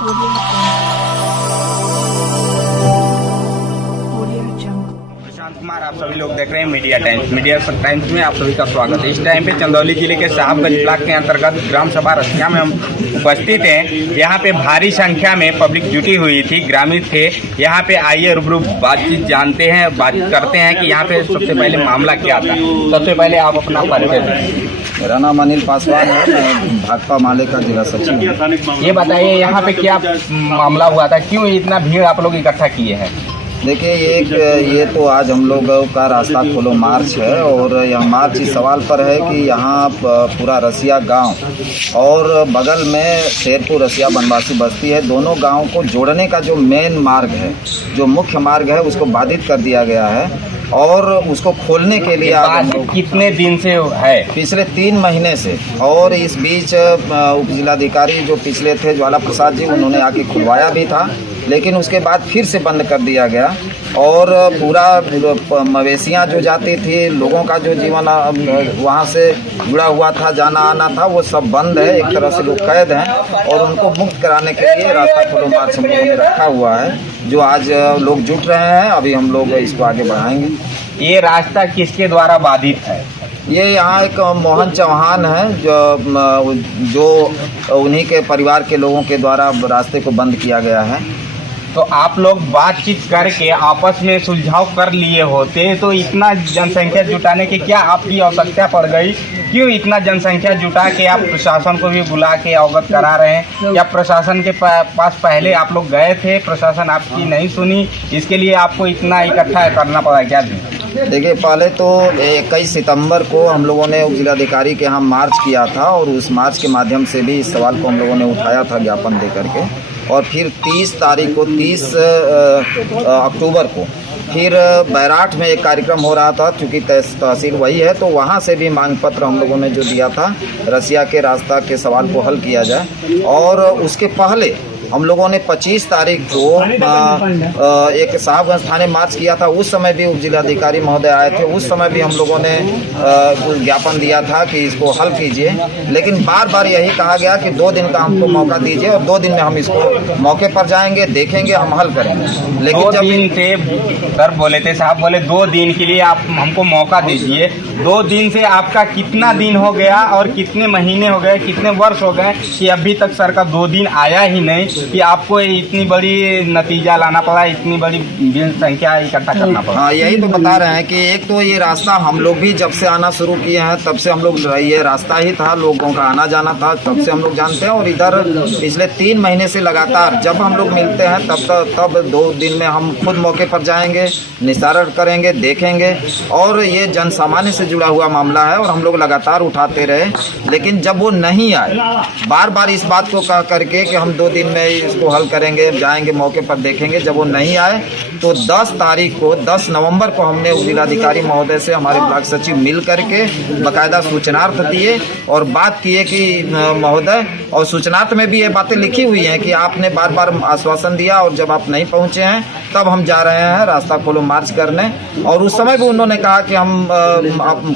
प्रशांत कुमार, आप सभी लोग देख रहे हैं मीडिया टाइम्स में आप सभी का स्वागत है। इस टाइम पे चंदौली जिले के साहबगंज ब्लॉक के अंतर्गत ग्राम सभा रसिया में हम उपस्थित हैं। यहाँ पे भारी संख्या में पब्लिक जुटी हुई थी, ग्रामीण थे। यहाँ पे आइए रूबरू बातचीत जानते हैं, बात करते हैं कि यहाँ पे सबसे पहले मामला क्या था। सबसे पहले आप अपना परिचय दें। मेरा नाम अनिल पासवान है, मैं भाकपा माले का जिला सचिव हूँ। ये बताइए यहाँ पे क्या मामला हुआ था, क्यों इतना भीड़ आप लोग इकट्ठा किए हैं? देखिए, ये तो आज हम लोगों का रास्ता खोलो मार्च है और यह मार्च इस सवाल पर है कि यहाँ पूरा रसिया गांव और बगल में शेरपुर रसिया बनवासी बस्ती है। दोनों गांव को जोड़ने का जो मेन मार्ग है, जो मुख्य मार्ग है, उसको बाधित कर दिया गया है और उसको खोलने के लिए कितने दिन से है? पिछले 3 महीने से। और इस बीच उप जिलाधिकारी जो पिछले थे ज्वाला प्रसाद जी, उन्होंने आके खुलवाया भी था, लेकिन उसके बाद फिर से बंद कर दिया गया। और पूरा मवेशियाँ जो जाती थी, लोगों का जो जीवन वहाँ से जुड़ा हुआ था, जाना आना था, वो सब बंद है। एक तरह से लोग कैद हैं और उनको मुक्त कराने के लिए रास्ता खोलो मार्च हम लोगों ने रखा हुआ है, जो आज लोग जुट रहे हैं। अभी हम लोग इसको आगे बढ़ाएंगे। ये रास्ता किसके द्वारा बाधित है? ये यहाँ एक मोहन चौहान है, जो उन्हीं के परिवार के लोगों के द्वारा रास्ते को बंद किया गया है। तो आप लोग बातचीत करके आपस में सुलझाव कर लिए होते तो इतना जनसंख्या जुटाने की क्या आपकी आवश्यकता पड़ गई? क्यों इतना जनसंख्या जुटा के आप प्रशासन को भी बुला के अवगत करा रहे हैं? या प्रशासन के पास पहले आप लोग गए थे, प्रशासन आपकी नहीं सुनी, इसके लिए आपको इतना इकट्ठा करना पड़ा क्या? देखिए, पहले तो 21 सितंबर को हम लोगों ने उप जिलाधिकारी के यहाँ मार्च किया था और उस मार्च के माध्यम से भी इस सवाल को हम लोगों ने उठाया था ज्ञापन दे करके। और फिर 30 तारीख को 30 अक्टूबर को फिर बैराठ में एक कार्यक्रम हो रहा था, चूँकि तहसील वही है, तो वहाँ से भी मांग पत्र हम लोगों ने जो दिया था, रसिया के रास्ता के सवाल को हल किया जाए। और उसके पहले हम लोगों ने 25 तारीख को एक साहबगंज थाने मार्च किया था। उस समय भी उप जिलाधिकारी महोदय आए थे, उस समय भी हम लोगों ने ज्ञापन दिया था कि इसको हल कीजिए। लेकिन बार बार यही कहा गया कि 2 दिन का हमको मौका दीजिए और 2 दिन में हम इसको मौके पर जाएंगे, देखेंगे, हम हल करेंगे। लेकिन 2 दिन से सर बोले थे, साहब बोले 2 दिन के लिए आप हमको मौका दीजिए। 2 दिन से आपका कितना दिन हो गया और कितने महीने हो गए, कितने वर्ष हो गए कि अभी तक सर का 2 दिन आया ही नहीं, कि आपको इतनी बड़ी नतीजा लाना पड़ा, इतनी बड़ी जनसंख्या इकट्ठा करना पड़ा? हाँ, यही तो बता रहे हैं कि एक तो ये रास्ता हम लोग भी जब से आना शुरू किए हैं तब से हम लोग, ये रास्ता ही था, लोगों का आना जाना था, तब से हम लोग जानते हैं। और इधर पिछले 3 महीने से लगातार जब हम लोग मिलते हैं तब 2 दिन में हम खुद मौके पर जाएंगे, निस्तारण करेंगे, देखेंगे। और ये जन सामान्य से जुड़ा हुआ मामला है और हम लोग लगातार उठाते रहे। लेकिन जब वो नहीं आए, बार बार इस बात को कह करके कि हम 2 दिन में इसको हल करेंगे, जाएंगे, मौके पर देखेंगे, जब वो नहीं आए तो 10 तारीख को 10 नवंबर को हमने उप जिलाधिकारी महोदय से, हमारे ब्लॉक सचिव मिल करके बाकायदा सूचनार्थ दिए और बात किए कि महोदय, और सूचनार्थ में भी ये बातें लिखी हुई हैं कि आपने बार बार आश्वासन दिया और जब आप नहीं पहुंचे हैं तब हम जा रहे हैं रास्ता खोलो मार्च करने। और उस समय भी उन्होंने कहा कि हम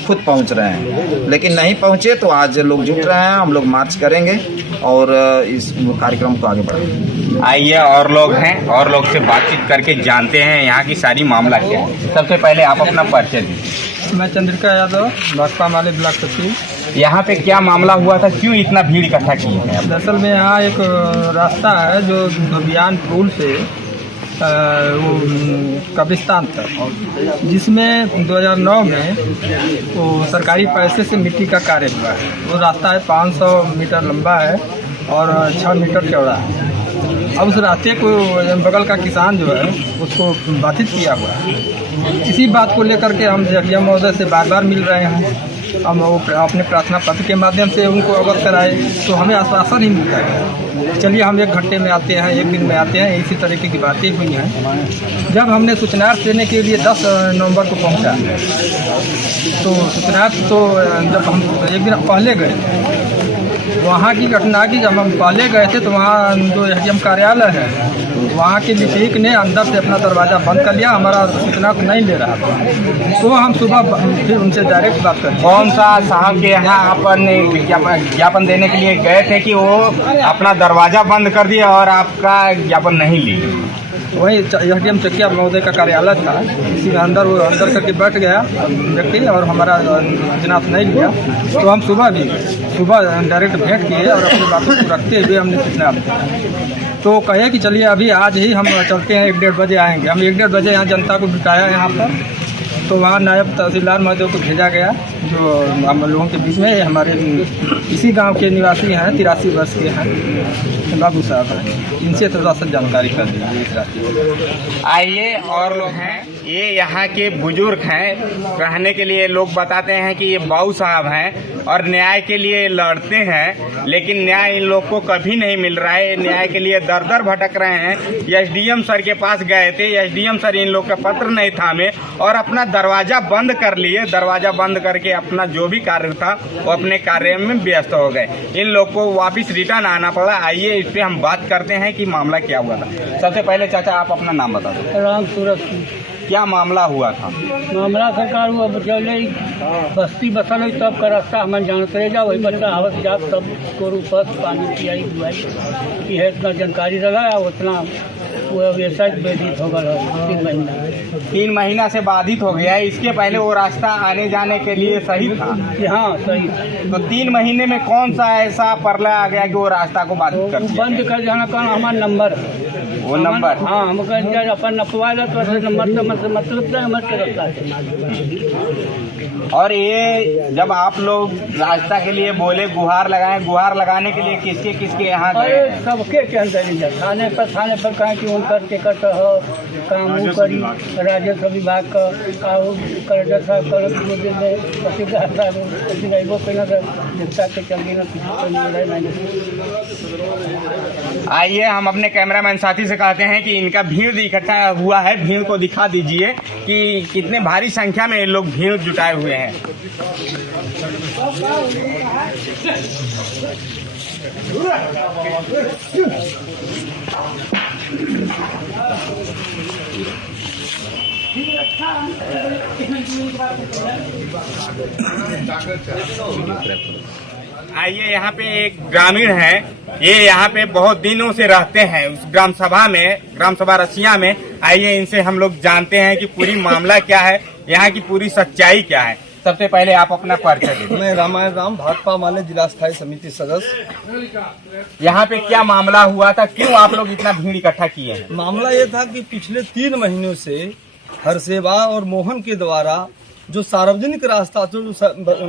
खुद पहुंच रहे हैं, लेकिन नहीं पहुंचे। तो आज लोग जुट रहे हैं, हम लोग मार्च करेंगे और इस कार्यक्रम को आगे बढ़ाएंगे। आइए और लोग हैं, और लोग से बातचीत करके जानते हैं यहाँ की सारी मामला क्या है। सबसे पहले आप अपना परिचय दीजिए। मैं चंद्रिका यादव, भाकपा माले ब्लॉक सचिव। यहाँ पे क्या मामला हुआ था, क्यों इतना भीड़ इकट्ठा किए हैं? दरअसल में यहाँ एक रास्ता है जो धोबियान पुल से वो कब्रिस्तान तक, जिसमें 2009 में वो सरकारी पैसे से मिट्टी का कार्य हुआ है। वो रास्ता है 500 मीटर लंबा है और 6 मीटर चौड़ा है। अब उस रास्ते को बगल का किसान जो है उसको बाधित किया हुआ है। इसी बात को लेकर के हम जगह महोदय से बार बार मिल रहे हैं। हम वो अपने प्रार्थना पत्र के माध्यम से उनको अवगत कराए तो हमें आश्वासन ही मिलता है, चलिए हम 1 घंटे में आते हैं, 1 दिन में आते हैं। इसी तरीके की बातें हुई हैं। जब हमने सूचनार्थ देने के लिए 10 नवंबर को पहुंचा, तो सूचनार्थ तो जब हम 1 दिन पहले गए वहाँ की घटना की जब हम पहले गए थे तो वहाँ जो एसडीएम कार्यालय है वहाँ के लिपिक ने अंदर से अपना दरवाज़ा बंद कर लिया, हमारा सूचना को नहीं ले रहा था। तो हम सुबह फिर उनसे डायरेक्ट बात करते। कौन सा साहब के यहाँ आपने ज्ञापन देने के लिए गए थे कि वो अपना दरवाजा बंद कर दिया और आपका ज्ञापन नहीं लिए? वही एसडीएम चकिया महोदय का कार्यालय था, इसी में अंदर वो अंदर करके बैठ गया व्यक्ति और हमारा सूचना नहीं लिया। तो हम सुबह डायरेक्ट भेंट किए और अपनी बातों को रखते हुए हमने सूचना दिया। तो कहे कि चलिए अभी आज ही हम चलते हैं, 1-1:30 बजे आएंगे। हम 1-1:30 बजे यहाँ जनता को बिठाया यहाँ पर, तो वहाँ नायब तहसीलदार महोदय को भेजा गया जो हम लोगों के बीच में हमारे इसी गांव के निवासी हैं, 83 वर्ष के हैं, बाबू साहब हैं, इनसे थोड़ा सा जानकारी कर दीजिए। आइए और लोग हैं, ये यहाँ के बुजुर्ग हैं, कहने के लिए लोग बताते हैं कि ये बाबू साहब हैं और न्याय के लिए लड़ते हैं, लेकिन न्याय इन लोग को कभी नहीं मिल रहा है। न्याय के लिए दर दर भटक रहे हैं। एसडीएम सर के पास गए थे, एसडीएम सर इन लोग का पत्र नहीं थामे और अपना दरवाजा बंद कर लिए। दरवाजा बंद करके अपना जो भी कार्य था वो अपने कार्य में व्यस्त हो गए। इन लोग को वापस रिटर्न आना पड़ा। आइए इस पे हम बात करते हैं कि मामला क्या हुआ था। सबसे पहले चाचा आप अपना नाम बता दो। राम सूरत क्या मामला हुआ था? मामला सरकार हुआ बचौले बस्ती बसल हुई तब का रास्ता हम जानते रह जाओ, वही बच्चा आवत जात सब को ऊपर पानी पियाई दुआई की है, इतना जानकारी रहा उतना वो ऐसा बाधित हो गया। 3 महीना से बाधित हो गया है। इसके पहले वो रास्ता आने जाने के लिए सही था? हाँ सही। तो 3 महीने में कौन सा ऐसा परला आ गया कि वो रास्ता को बाधित कर दिया? बंद कर जाना कौन हमारा नंबर वो नंबर? हाँ हम अपन नपवा लो तो नंबर से मतलब हमारे रास्ता है। और ये जब आप लोग रास्ता के लिए बोले गुहार लगाएं, गुहार लगाने के लिए किसके यहाँ गए? सबके के अंदर थाने पर कहें कि उनकर टिकट हो काम करी राजस्व विभाग का आइए हम अपने कैमरामैन साथी से कहते हैं कि इनका भीड़ इकट्ठा हुआ है, भीड़ को दिखा दीजिए कि कितने भारी संख्या में लोग भीड़ जुटाए हुए हैं। आइए यहाँ पे एक ग्रामीण है, ये यहाँ पे बहुत दिनों से रहते हैं उस ग्राम सभा रसिया में। आइए इनसे हम लोग जानते हैं कि पूरी मामला क्या है, यहाँ की पूरी सच्चाई क्या है। सबसे पहले आप अपना परिचय दीजिए। मैं रामायण राम, भाकपा माले जिला स्थायी समिति सदस्य। यहाँ पे क्या मामला हुआ था, क्यों आप लोग इतना भीड़ इकट्ठा किए हैं? मामला ये था कि पिछले 3 महीनों से हरसेवा और मोहन के द्वारा जो सार्वजनिक रास्ता जो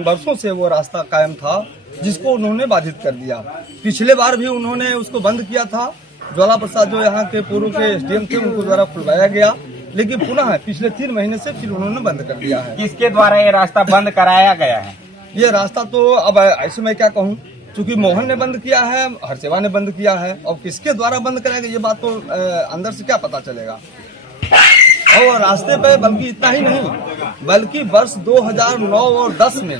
वर्षों से वो रास्ता कायम था, जिसको उन्होंने बाधित कर दिया। पिछले बार भी उन्होंने उसको बंद किया था। ज्वाला प्रसाद जो यहाँ के पूर्व के एसडीएम थे उनको द्वारा खुलवाया गया, लेकिन पुनः पिछले 3 महीने से फिर उन्होंने बंद कर दिया है। किसके द्वारा ये रास्ता बंद कराया गया है? ये रास्ता तो अब ऐसे मैं क्या कहूँ, चूंकि मोहन ने बंद किया है, हरसेवा ने बंद किया है, और किसके द्वारा बंद कराएगा ये बात तो अंदर से क्या पता चलेगा। और रास्ते पे बल्कि इतना ही नहीं, बल्कि वर्ष 2009 और 10 में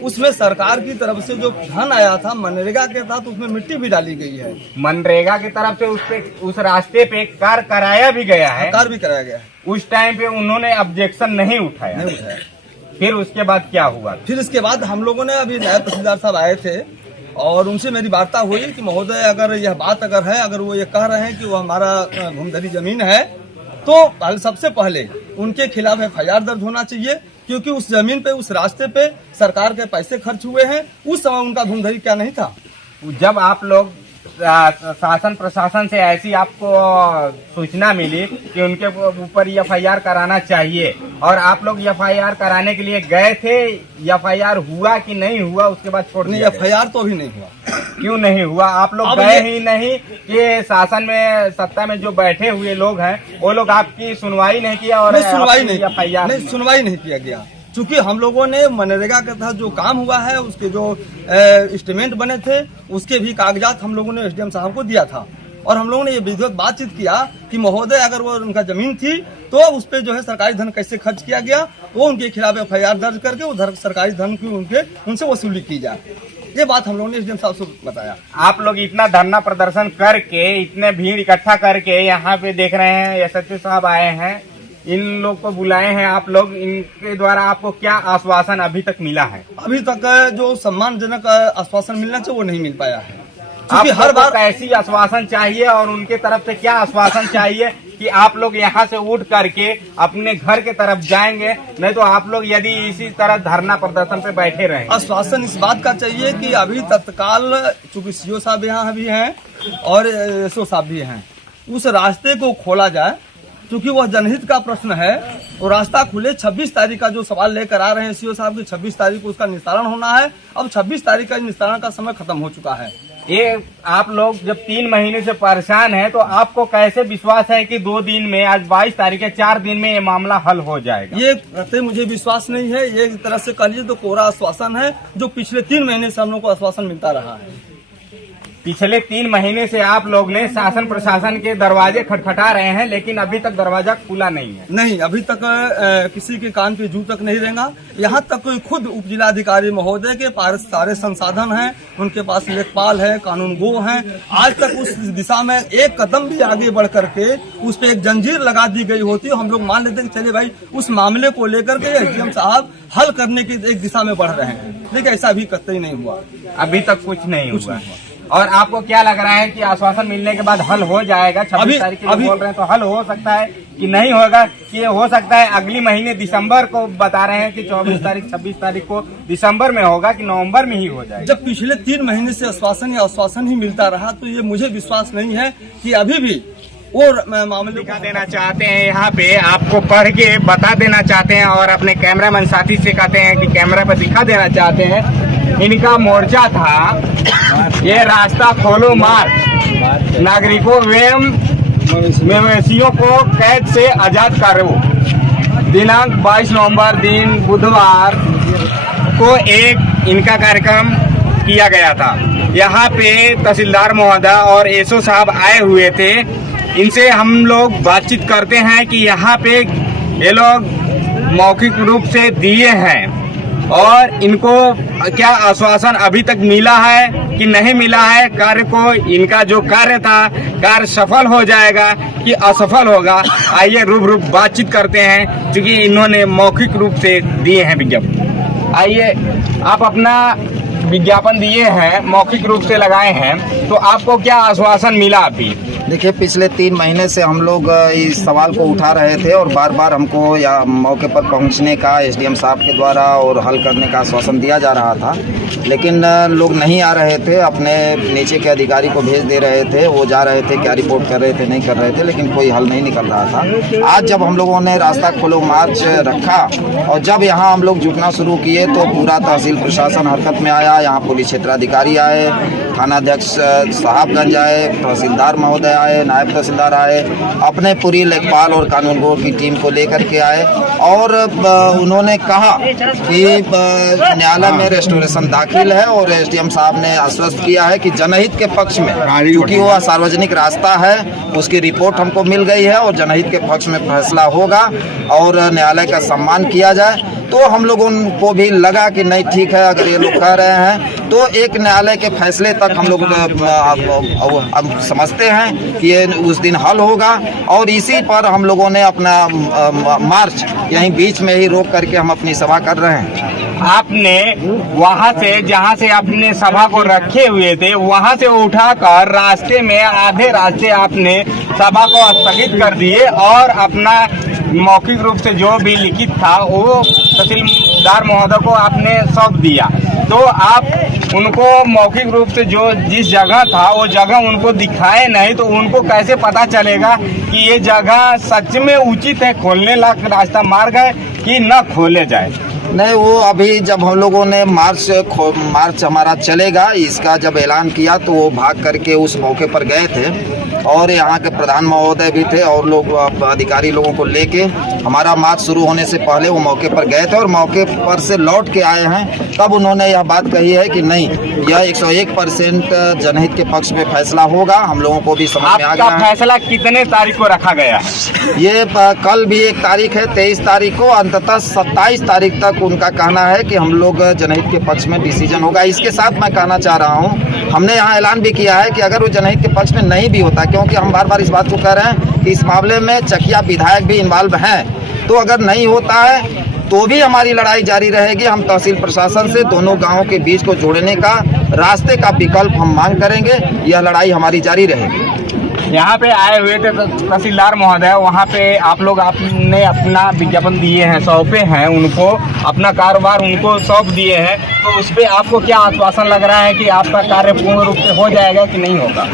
उसमें सरकार की तरफ से जो धन आया था मनरेगा के तहत, उसमें मिट्टी भी डाली गई है। मनरेगा की तरफ से उस रास्ते पे कार्य कराया भी गया है। कार्य भी कराया गया है। उस टाइम पे उन्होंने ऑब्जेक्शन नहीं उठाया। फिर उसके बाद क्या हुआ? फिर इसके बाद हम लोगों ने अभी नायब तहसीलदार साहब आए थे और उनसे मेरी वार्ता हुई कि महोदय अगर यह बात है, अगर वो ये कह रहे हैं कि वो हमारा घूमधरी जमीन है, तो सबसे पहले उनके खिलाफ FIR दर्ज होना चाहिए, क्योंकि उस जमीन पे, उस रास्ते पे सरकार के पैसे खर्च हुए हैं। उस समय उनका घूमधरी क्या नहीं था। जब आप लोग शासन प्रशासन से ऐसी आपको सूचना मिली कि उनके ऊपर FIR कराना चाहिए और आप लोग FIR कराने के लिए गए थे, FIR हुआ कि नहीं हुआ? उसके बाद छोड़ दिया? FIR तो अभी नहीं हुआ। क्यों नहीं हुआ? आप लोग गए ही नहीं कि शासन में सत्ता में जो बैठे हुए लोग हैं वो लोग आपकी सुनवाई नहीं किया? और सुनवाई नहीं किया गया, चूंकि हम लोगों ने मनरेगा के तहत जो काम हुआ है, उसके जो एस्टीमेट बने थे, उसके भी कागजात हम लोगों ने एसडीएम साहब को दिया था। और हम लोगों ने ये विधिवत बातचीत किया कि महोदय अगर वो उनका जमीन थी तो उस पर जो है सरकारी धन कैसे खर्च किया गया, वो उनके खिलाफ FIR दर्ज करके उधर सरकारी धन की उनसे वसूली की जाए। ये बात हम लोगों ने एसडीएम साहब से बताया। आप लोग इतना धरना प्रदर्शन करके, इतने भीड़ इकट्ठा करके यहाँ पे देख रहे हैं एसएचओ साहब आए हैं, इन लोग को बुलाए हैं आप लोग, इनके द्वारा आपको क्या आश्वासन अभी तक मिला है? अभी तक जो सम्मानजनक आश्वासन मिलना चाहिए वो नहीं मिल पाया है, क्योंकि आपको हर बार कैसी आश्वासन चाहिए और उनके तरफ से क्या आश्वासन चाहिए कि आप लोग यहाँ से उठ करके अपने घर के तरफ जाएंगे, नहीं तो आप लोग यदि इसी तरह धरना प्रदर्शन पे बैठे रहे? आश्वासन इस बात का चाहिए कि अभी तत्काल, चूंकि सीओ साहब यहाँ भी हैं और एसओ साहब भी हैं, उस रास्ते को खोला जाए, क्योंकि वह जनहित का प्रश्न है। वो रास्ता खुले, 26 तारीख का जो सवाल लेकर आ रहे हैं सीओ साहब की, 26 तारीख को उसका निस्तारण होना है। अब 26 तारीख का निस्तारण का समय खत्म हो चुका है। ये आप लोग जब 3 महीने से परेशान हैं, तो आपको कैसे विश्वास है कि 2 दिन में, आज 22 तारीख है, 4 दिन में ये मामला हल हो जाएगा? ये कहते मुझे विश्वास नहीं है। ये एक तरह से कह लीजिए तो कोरा आश्वासन है, जो पिछले 3 महीने से हम लोग को आश्वासन मिलता रहा है। पिछले 3 महीने से आप लोग ने शासन प्रशासन के दरवाजे खटखटा रहे हैं, लेकिन अभी तक दरवाजा खुला नहीं है। नहीं, अभी तक किसी के कान पे जू तक नहीं रहेगा। यहाँ तक कोई खुद उप जिलाधिकारी महोदय के पास सारे संसाधन हैं, उनके पास लेखपाल है, कानून गो हैं। आज तक उस दिशा में एक कदम भी आगे बढ़ करके उस पर एक जंजीर लगा दी गई होती, हम लोग मान लेते कि चलिए भाई उस मामले को लेकर के एसडीएम साहब हल करने की एक दिशा में बढ़ रहे हैं, लेकिन ऐसा अभी कतई नहीं हुआ। अभी तक कुछ नहीं हुआ। और आपको क्या लग रहा है कि आश्वासन मिलने के बाद हल हो जाएगा? 26 तारीख को बोल रहे हैं, तो हल हो सकता है कि नहीं होगा? कि हो सकता है अगली महीने दिसंबर को बता रहे हैं कि 24 तारीख 26 तारीख को दिसंबर में होगा कि नवंबर में ही हो जाएगा? जब पिछले 3 महीने से आश्वासन ही मिलता रहा, तो ये मुझे विश्वास नहीं है कि अभी भी वो मामले दिखा देना चाहते हैं। यहाँ पे आपको पढ़ के बता देना चाहते हैं और अपने कैमरामैन साथी से कहते हैं कि कैमरा पर दिखा देना चाहते हैं। इनका मोर्चा था, ये रास्ता खोलो मार्च, नागरिकों एवं मवेशियों को कैद से आजाद करो। दिनांक 22 नवंबर दिन बुधवार को एक इनका कार्यक्रम किया गया था। यहाँ पे तहसीलदार महोदय और एसओ साहब आए हुए थे। इनसे हम लोग बातचीत करते हैं कि यहाँ पे ये लोग मौखिक रूप से दिए हैं और इनको क्या आश्वासन अभी तक मिला है कि नहीं मिला है। कार्य को, इनका जो कार्य था, कार्य सफल हो जाएगा कि असफल होगा, आइए रूबरू बातचीत करते हैं, क्योंकि इन्होंने मौखिक रूप से दिए हैं विज्ञापन। आइए, आप अपना विज्ञापन दिए हैं, मौखिक रूप से लगाए हैं, तो आपको क्या आश्वासन मिला अभी? देखिए, पिछले 3 महीने से हम लोग इस सवाल को उठा रहे थे और बार बार हमको या मौके पर पहुंचने का एसडीएम साहब के द्वारा और हल करने का आश्वासन दिया जा रहा था, लेकिन लोग नहीं आ रहे थे। अपने नीचे के अधिकारी को भेज दे रहे थे, वो जा रहे थे, क्या रिपोर्ट कर रहे थे, नहीं कर रहे थे, लेकिन कोई हल नहीं निकल रहा था। आज जब हम लोगों ने रास्ता खोलो मार्च रखा और जब यहाँ हम लोग जुटना शुरू किए, तो पूरा तहसील प्रशासन हरकत में आया। यहाँ पुलिस क्षेत्राधिकारी आए, थानाध्यक्ष साहबगंज आए, तहसीलदार महोदय आए, नायब तहसीलदार आए, अपने पूरी लेखपाल और कानून गो की टीम को लेकर के आए और उन्होंने कहा कि न्यायालय में रेस्टोरेशन दाखिल है और एसडीएम साहब ने आश्वस्त किया है कि जनहित के पक्ष में, क्योंकि वह सार्वजनिक रास्ता है, उसकी रिपोर्ट हमको मिल गई है और जनहित के पक्ष में फैसला होगा और न्यायालय का सम्मान किया जाए। तो हम लोगों को भी लगा कि नहीं, ठीक है, अगर ये लोग कह रहे हैं तो एक न्यायालय के फैसले तक हम लोग अब समझते हैं कि ये उस दिन हल होगा। और इसी पर हम लोगों ने अपना मार्च यहीं बीच में ही रोक करके हम अपनी सभा कर रहे हैं। आपने वहां से, जहां से आपने सभा को रखे हुए थे, वहां से उठाकर रास्ते में, आधे रास्ते आपने सभा को स्थगित कर दिए और अपना मौखिक रूप से जो भी लिखित था वो तहसीलदार महोदय को आपने सौंप दिया। तो आप उनको मौखिक रूप से जो जिस जगह था वो जगह उनको दिखाए नहीं, तो उनको कैसे पता चलेगा कि ये जगह सच में उचित है, खोलने लायक रास्ता मार्ग है कि न खोले जाए? नहीं, वो अभी जब हम लोगों ने मार्च हमारा चलेगा इसका जब ऐलान किया, तो वो भाग करके उस मौके पर गए थे और यहाँ के प्रधान महोदय भी थे और लोग अधिकारी लोगों को लेके हमारा मार्च शुरू होने से पहले वो मौके पर गए थे और मौके पर से लौट के आए हैं। तब उन्होंने यह बात कही है कि नहीं, यह 101% जनहित के पक्ष में फैसला होगा। हम लोगों को भी समझ में आ गया है। फैसला कितने तारीख को रखा गया? ये कल भी एक तारीख है, 23 तारीख को, अंततः 27 तारीख तक उनका कहना है कि हम लोग जनहित के पक्ष में डिसीजन होगा। इसके साथ मैं कहना चाह रहा हूँ, हमने यहाँ ऐलान भी किया है कि अगर वो जनहित के पक्ष में नहीं भी होता, क्योंकि हम बार बार इस बात को कह रहे हैं कि इस मामले में चकिया विधायक भी इन्वॉल्व हैं, तो अगर नहीं होता है तो भी हमारी लड़ाई जारी रहेगी। हम तहसील प्रशासन से दोनों गाँवों के बीच को जोड़ने का रास्ते का विकल्प हम मांग करेंगे। यह लड़ाई हमारी जारी रहेगी। यहाँ पे आए हुए थे तहसीलदार महोदय, वहाँ पे आप लोग आपने अपना विज्ञापन दिए हैं, सौंपे हैं उनको, अपना कारोबार उनको सौंप दिए हैं, तो उस पर आपको क्या आश्वासन लग रहा है कि आपका कार्य पूर्ण रूप से हो जाएगा कि नहीं होगा?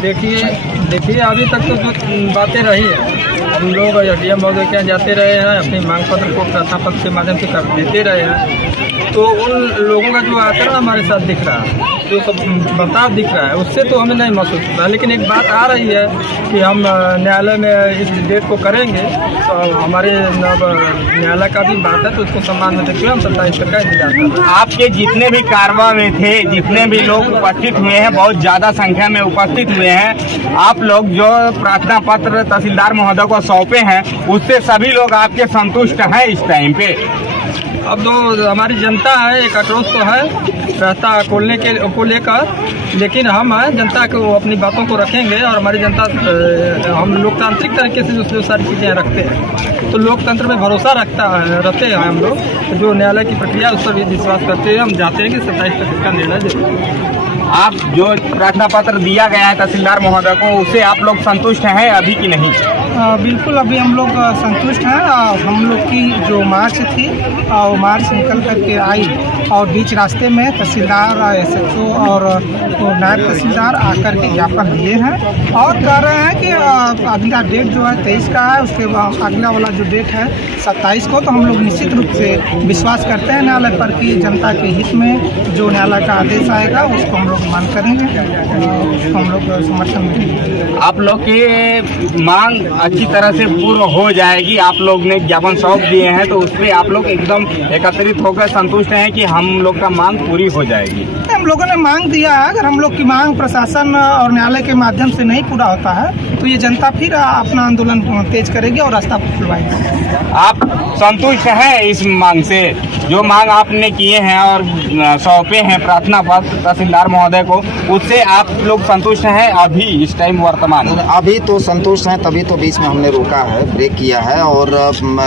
देखिए अभी तक तो जो बातें रही है, हम लोग डीएम महोदय के यहाँ जाते रहे हैं, अपने मांग पत्र को प्रार्थना पत्र के माध्यम से कर देते रहे हैं, तो उन लोगों का जो आचरण हमारे साथ दिख रहा है, जो सब बर्ताव दिख रहा है, उससे तो हमें नहीं महसूस होता। लेकिन एक बात आ रही है कि हम न्यायालय में इस डेट को करेंगे, तो हमारे न्यायालय का भी बात है, तो उसको सम्मान में देखते हुए हम 27 तक का इंतजार कर रहे हैं। आपके जितने भी कारवा में थे, जितने भी लोग उपस्थित हुए हैं, बहुत ज़्यादा संख्या में उपस्थित हुए हैं, आप लोग जो प्रार्थना पत्र तहसीलदार महोदय को सौंपे हैं, उससे सभी लोग आपके संतुष्ट हैं इस टाइम पे? अब तो हमारी जनता है, एक आक्रोश तो है रास्ता खोलने को लेकर, लेकिन हम जनता को अपनी बातों को रखेंगे और हमारी जनता, हम लोकतांत्रिक तरीके से जो सारी चीज़ें रखते हैं, तो लोकतंत्र में भरोसा रखते हैं हम लोग, जो न्यायालय की प्रक्रिया उस पर भी विश्वास करते हुए हम चाहते हैं कि 27 तक इसका निर्णय दे। आप जो प्रार्थना पत्र दिया गया है तहसीलदार महोदय को, उससे आप लोग संतुष्ट हैं अभी कि नहीं? बिल्कुल, अभी हम लोग संतुष्ट हैं। हम लोग की जो मार्च थी वो मार्च निकल करके आई और बीच रास्ते में तहसीलदार, SHO और नायब तहसीलदार आकर के ज्ञापन दिए हैं और कह रहे हैं कि अगला डेट जो है 23 का है, उसके बाद अगला वाला जो डेट है 27 को। तो हम लोग निश्चित रूप से विश्वास करते हैं न्यायालय पर कि जनता के हित में जो न्यायालय का आदेश आएगा उसको हम लोग मांग करेंगे, उसको हम लोग समर्थन देंगे। आप लोग की मांग अच्छी तरह से पूर्ण हो जाएगी। आप लोग ने ज्ञापन सौंप दिए हैं, तो उस पर आप लोग एकदम एकत्रित होकर संतुष्ट हैं कि हम लोग का मांग पूरी हो जाएगी? हम लोगों ने मांग दिया है, अगर हम लोग की मांग प्रशासन और न्यायालय के माध्यम से नहीं पूरा होता है तो ये जनता फिर अपना आंदोलन तेज करेगी और रास्ता खुलवाएगी। आप संतुष्ट हैं इस मांग से? जो मांग आपने किए हैं और सौंपे हैं प्रार्थना पत्र तहसीलदार महोदय को, उससे आप लोग संतुष्ट हैं अभी इस टाइम वर्तमान? अभी तो संतुष्ट हैं, तभी तो बीच में हमने रोका है, ब्रेक किया है, और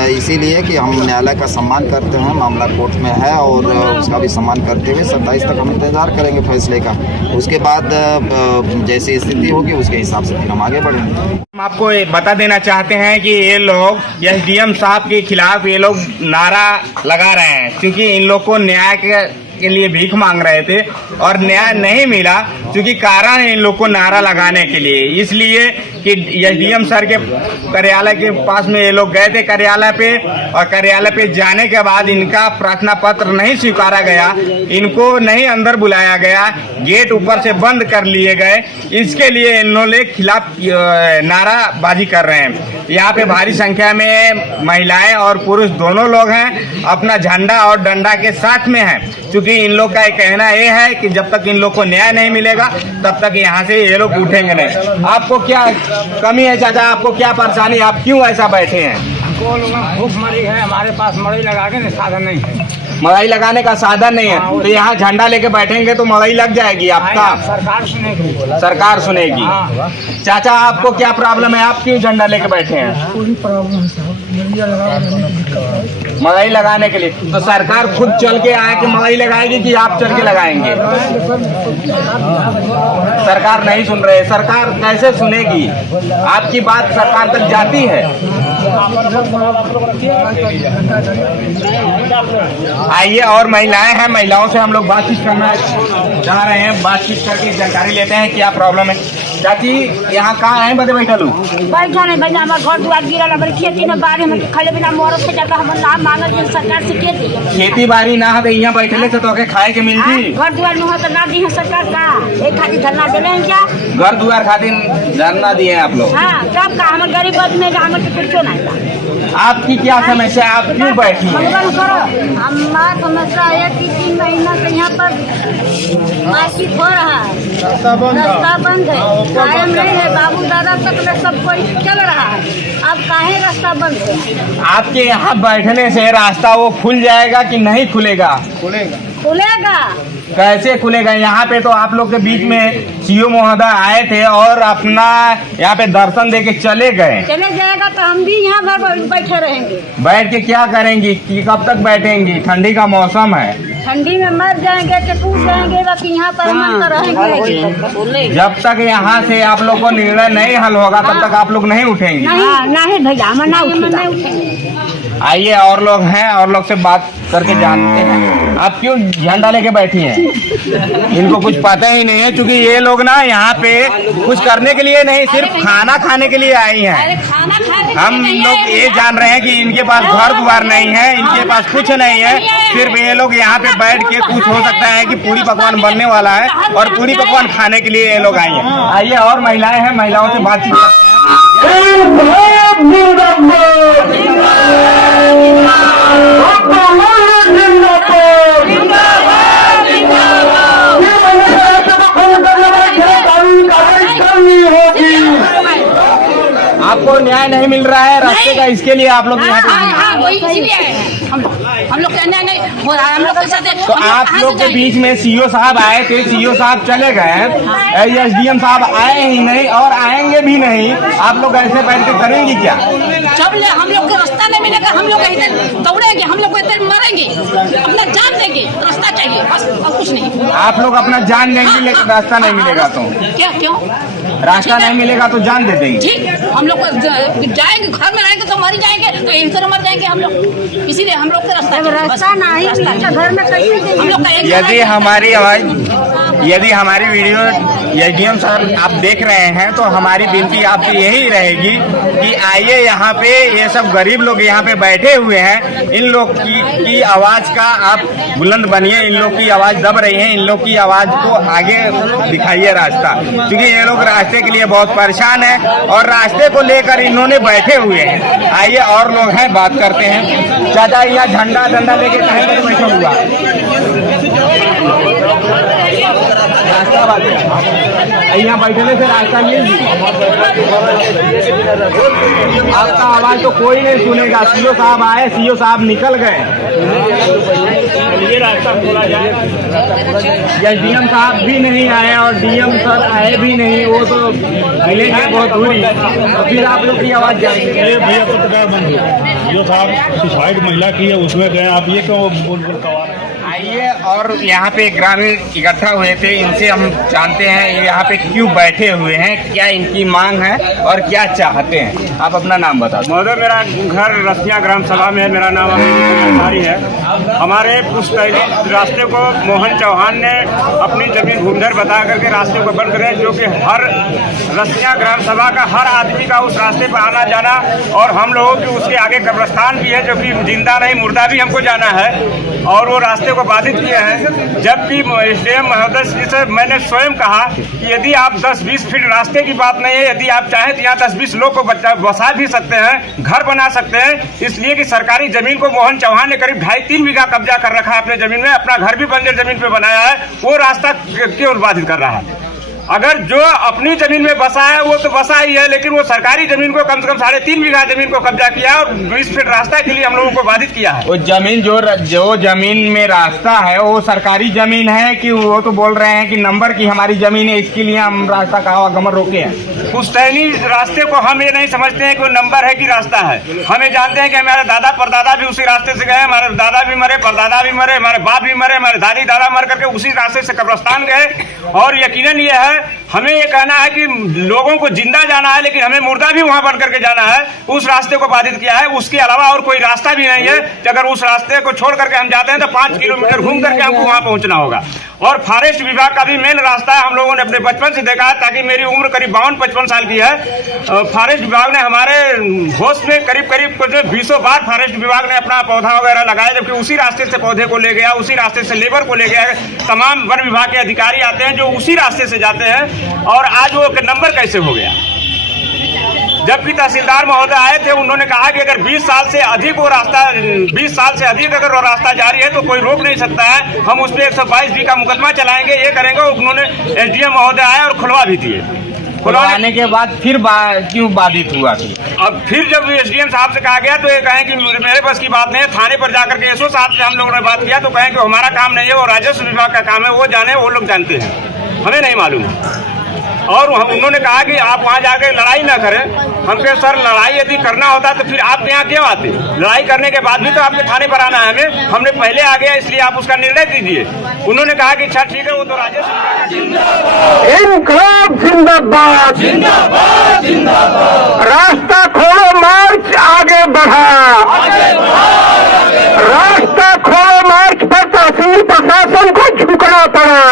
इसीलिए कि हम न्यायालय का सम्मान करते हैं, मामला कोर्ट में है और उसका भी सम्मान करते हुए 27 तक हम इंतजार करेंगे फैसले का। उसके बाद जैसी स्थिति होगी उसके हिसाब से फिर हम आगे बढ़ेंगे। हम आपको बता देना चाहते हैं कि ये लोग एसडीएम साहब के खिलाफ ये लोग नारा लगा रहे हैं, क्योंकि इन लोग को न्याय के लिए भीख मांग रहे थे और न्याय नहीं मिला, क्योंकि कारण है इन लोग को नारा लगाने के लिए, इसलिए कि एसडीएम सर के कार्यालय के पास में ये लोग गए थे कार्यालय पे, और कार्यालय पे जाने के बाद इनका प्रार्थना पत्र नहीं स्वीकारा गया, इनको नहीं अंदर बुलाया गया, गेट ऊपर से बंद कर लिए गए। इसके लिए इन लोगों के खिलाफ नाराबाजी कर रहे हैं। यहाँ पे भारी संख्या में महिलाएं और पुरुष दोनों लोग हैं, अपना झंडा और डंडा के साथ में हैं, क्योंकि इन लोग का कहना ये है कि जब तक इन लोग को न्याय नहीं मिलेगा तब तक यहाँ से ये लोग उठेंगे नहीं। आपको क्या कमी है चाचा, आपको क्या परेशानी, आप क्यों ऐसा बैठे हैं? भूख मरी है, हमारे पास मड़ई लगा के साधन नहीं है, मड़ई लगाने का साधन नहीं है, तो यहाँ झंडा लेके बैठेंगे तो मड़ई लग जाएगी आपका? सरकार सुनेगी, सरकार सुनेगी। चाचा आपको क्या प्रॉब्लम है, आप क्यों झंडा लेके बैठे हैं? कोई प्रॉब्लम मड़ई लगाने के लिए तो सरकार खुद चल के आए कि मड़ई लगाएगी कि आप चल के लगाएंगे? सरकार नहीं सुन रहे, सरकार कैसे सुनेगी? आपकी बात सरकार तक जाती है? आइए, और महिलाएं हैं, महिलाओं से हम लोग बातचीत करना चाह रहे हैं, बातचीत करके जानकारी लेते हैं क्या प्रॉब्लम है। चाची यहाँ कहाँ है? बदे बैठल बैठा नहीं भैया, हमारे घर दुआर गिरल, हमारे खेती में बाढ़, हम खले बिना मरद से जाकर हम नाम मांगल जे सरकार से के दी। खेती बाड़ी ना है तो यहाँ बैठले से तो के खाए के मिल जी? घर दुआर में हो तो ना दी है सरकार का, एक खातिर धरना दिले हैं क्या? घर दुआर खातिर धरना दिए हैं आप लोग? हाँ, सब का हमारे गरीब आदमी है, हमें तो कुछ नहीं था। आपकी क्या समस्या है, आप क्यों बैठी हैं? हमारा समस्या है कि 3 महीना से यहाँ पर मासिक हो रहा है, रास्ता बंद है, कायम नहीं है, बाबूदा ज्यादा तक में सब कोई चल रहा है। अब काहे रास्ता बंद है? आपके यहाँ बैठने से रास्ता वो खुल जाएगा कि नहीं खुलेगा? खुलेगा। कैसे खुलेगा? यहाँ पे तो आप लोग के बीच में सीओ महोदय आए थे और अपना यहाँ पे दर्शन दे के चले गए। चले जाएगा तो हम भी यहाँ घर बैठे रहेंगे। बैठ के क्या करेंगी? कि कब तक बैठेंगी? ठंडी का मौसम है। ठंडी में मर जाएंगे कि टूट जाएंगे, बाकी यहाँ पर हम रहेंगे। जब तक यहाँ से आप लोग को निर्णय नहीं हल होगा तब तक आप लोग नहीं उठेंगे। नहीं भैया, हम नहीं उठेंगे। आइए, और लोग हैं, और लोग से बात करके जानते हैं। आप क्यों झंडा लेके बैठी हैं? इनको कुछ पता ही नहीं है, क्योंकि ये लोग ना यहाँ पे कुछ करने के लिए नहीं, सिर्फ खाना खाने के लिए आई हैं। हम लोग ये जान रहे हैं कि इनके पास घर द्वार नहीं है, इनके पास कुछ नहीं है, सिर्फ ये लोग यहाँ पे बैठ के कुछ हो सकता है कि पूरी पकवान बनने वाला है और पूरी पकवान खाने के लिए ये लोग आई हैं। आइए, और महिलाएं हैं, महिलाओं से बातचीत करते हैं। आपको न्याय नहीं मिल रहा है रास्ते का, इसके लिए आप लोग यहाँ पे वही इसीलिए हम लोग कहना नहीं हो रहा है। हम लोग के साथ तो आप लोग के बीच में सीओ साहब आए थे, सीओ साहब चले गए, एसडीएम साहब आए ही नहीं और आएंगे भी नहीं। आप लोग ऐसे बैठ के करेंगी क्या? जब हम लोग को रास्ता नहीं मिलेगा हम लोग ऐसे दौड़ेंगे, हम लोग ऐसे मरेंगे, अपना जान देंगे। रास्ता चाहिए बस, और कुछ नहीं। आप लोग अपना जान देंगे लेकिन रास्ता नहीं मिलेगा तो क्यों रास्ता नहीं मिलेगा तो जान दे देंगे। ठीक, हम लोग जाएंगे, घर में रहेंगे तो मर जाएंगे, तो यहीं से मर जाएंगे हम लोग। इसीलिए हम लोग का रास्ता नहीं, घर में कैसे हम लोग यदि हमारी वीडियो एसडीएम साहब आप देख रहे हैं तो हमारी विनती आपसे यही रहेगी कि आइए यहाँ पे, ये सब गरीब लोग यहाँ पे बैठे हुए हैं, इन लोग की आवाज का आप बुलंद बनिए। इन लोग की आवाज दब रही है, इन लोग की आवाज को आगे दिखाइए रास्ता, क्योंकि ये लोग रास्ते के लिए बहुत परेशान है और रास्ते को लेकर इन्होंने बैठे हुए हैं। आइए, और लोग हैं, बात करते हैं। चाचा, यहाँ झंडा लेके कहीं पर बैठा हुआ रास्ता बात यहाँ बैठने से रास्ता मिल जी। आपका आवाज तो कोई नहीं सुनेगा। सीओ साहब आए, सीओ साहब निकल गए, ये रास्ता खोला जाए। एसडीएम साहब भी नहीं आए और डीएम सर आए भी नहीं, वो तो मिलेंगे बहुत दूरी, तो फिर आप लोग की आवाज जाएंगे। भैया पत्रकार बंद जो साहब सुसाइड महिला की है उसमें गए, आप ये क्यों बोल कवा? आइए, और यहाँ पे ग्रामीण इकट्ठा हुए थे, इनसे हम जानते हैं ये यहाँ पे क्यों बैठे हुए हैं, क्या इनकी मांग है और क्या चाहते हैं। आप अपना नाम बता दो। महोदय, मेरा घर रसिया ग्राम सभा में है, मेरा नाम अमित है। हमारे पुश्तैनी रास्ते को मोहन चौहान ने अपनी जमीन भूमिधर बता करके रास्ते को बंद करे, जो कि हर रसिया ग्राम सभा का हर आदमी का उस रास्ते पर आना जाना, और हम लोगों की उसके आगे कब्रिस्तान भी है जो कि जिंदा नहीं मुर्दा भी हमको जाना है, और वो रास्ते को बाधित किए हैं। जबकि एसडीएम महोदय से मैंने स्वयं कहा कि यदि आप 10-20 फीट रास्ते की बात नहीं है, यदि आप चाहें तो यहाँ 10-20 लोग को बसा भी सकते हैं, घर बना सकते हैं, इसलिए कि सरकारी जमीन को मोहन चौहान ने करीब 2.5-3 बीघा कब्जा कर रखा है अपने जमीन में, अपना घर भी बंजर जमीन पे बनाया है। वो रास्ता क्यों बाधित कर रहा है? अगर जो अपनी जमीन में बसा है वो तो बसा ही है, लेकिन वो सरकारी जमीन को कम से कम 3.5 बीघा जमीन को कब्जा किया और 20 फीट रास्ता के लिए हम लोगों को बाधित किया है। वो जमीन जो जमीन में रास्ता है वो सरकारी जमीन है कि वो तो बोल रहे हैं कि नंबर की हमारी जमीन है, इसके लिए हम रास्ता का आवागमन रोके हैं। पुश्तैनी रास्ते को हम ये नहीं समझते हैं कि वो नंबर है कि रास्ता है। हमें जानते हैं कि हमारे दादा परदादा भी उसी रास्ते से गए, हमारे दादा भी मरे, परदादा भी मरे, हमारे बाप भी मरे, हमारे दादी दादा मर करके उसी रास्ते से कब्रिस्तान गए। और यकीनन ये है, हमें ये कहना है कि लोगों को जिंदा जाना है, लेकिन हमें मुर्दा भी वहां बन करके जाना है। उस रास्ते को बाधित किया है, उसके अलावा और कोई रास्ता भी नहीं है कि अगर उस रास्ते को छोड़ करके हम जाते हैं तो 5 किलोमीटर घूम करके हमको वहां पहुंचना होगा। और फॉरेस्ट विभाग का भी मेन रास्ता है, हम लोगों ने अपने बचपन से देखा है, ताकि मेरी उम्र करीब 52-55 साल की है। फॉरेस्ट विभाग ने हमारे होश में करीब 20 बार फॉरेस्ट विभाग ने अपना पौधा वगैरह लगाया, जबकि उसी रास्ते से पौधे को ले गया, उसी रास्ते से लेबर को ले गया। तमाम वन विभाग के अधिकारी आते हैं जो उसी रास्ते से जाते हैं, और आज वो नंबर कैसे हो गया? जबकि तहसीलदार महोदय आए थे, उन्होंने कहा कि अगर 20 साल से अधिक वो रास्ता 20 साल से अधिक अगर वो रास्ता जारी है तो कोई रोक नहीं सकता है, हम उस पर 122 का मुकदमा चलाएंगे, ये करेंगे। उन्होंने एसडीएम महोदय आए और खुलवा भी दिए। खुलवाने के बाद फिर क्यों बाधित हुआ फिर? अब फिर जब एसडीएम साहब से कहा गया तो ये कहें कि मेरे बस की बात नहीं है, थाने पर जाकर के एसओ साहब से हम लोगों ने बात किया तो कहें कि हमारा काम नहीं है, वो राजस्व विभाग का काम है, वो जाने, वो लोग जानते हैं, हमें नहीं मालूम। और उन्होंने कहा कि आप वहाँ जाकर लड़ाई ना करें। हम कहे सर लड़ाई यदि करना होता तो फिर आप यहाँ क्यों आते? लड़ाई करने के बाद भी तो आपके थाने पर आना है हमें, हमने पहले आ गया इसलिए आप उसका निर्णय दीजिए। उन्होंने कहा कि अच्छा ठीक है, वो तो राजस्व इनकलाब जिंदाबाद, जिंदाबाद जिंदाबाद, रास्ता खोलो मार्च आगे बढ़ा, रास्ता खोलो मार्च पर तहसील प्रशासन को झुकना पड़ा।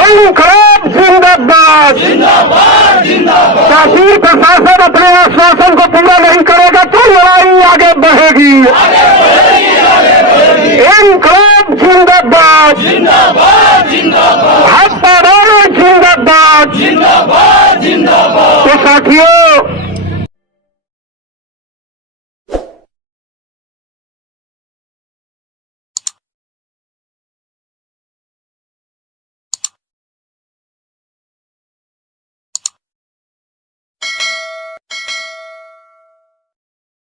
इनकलाब जिंदाबाद, जिंदाबाद जिंदाबाद, तहसील प्रशासन अपने आश्वासन को पूरा नहीं करेगा तो लड़ाई आगे बढ़ेगी। इनकलाब जिंदाबाद, जिंदाबाद जिंदाबाद, हक जिंदाबाद, जिंदाबाद जिंदाबाद। तो साथियों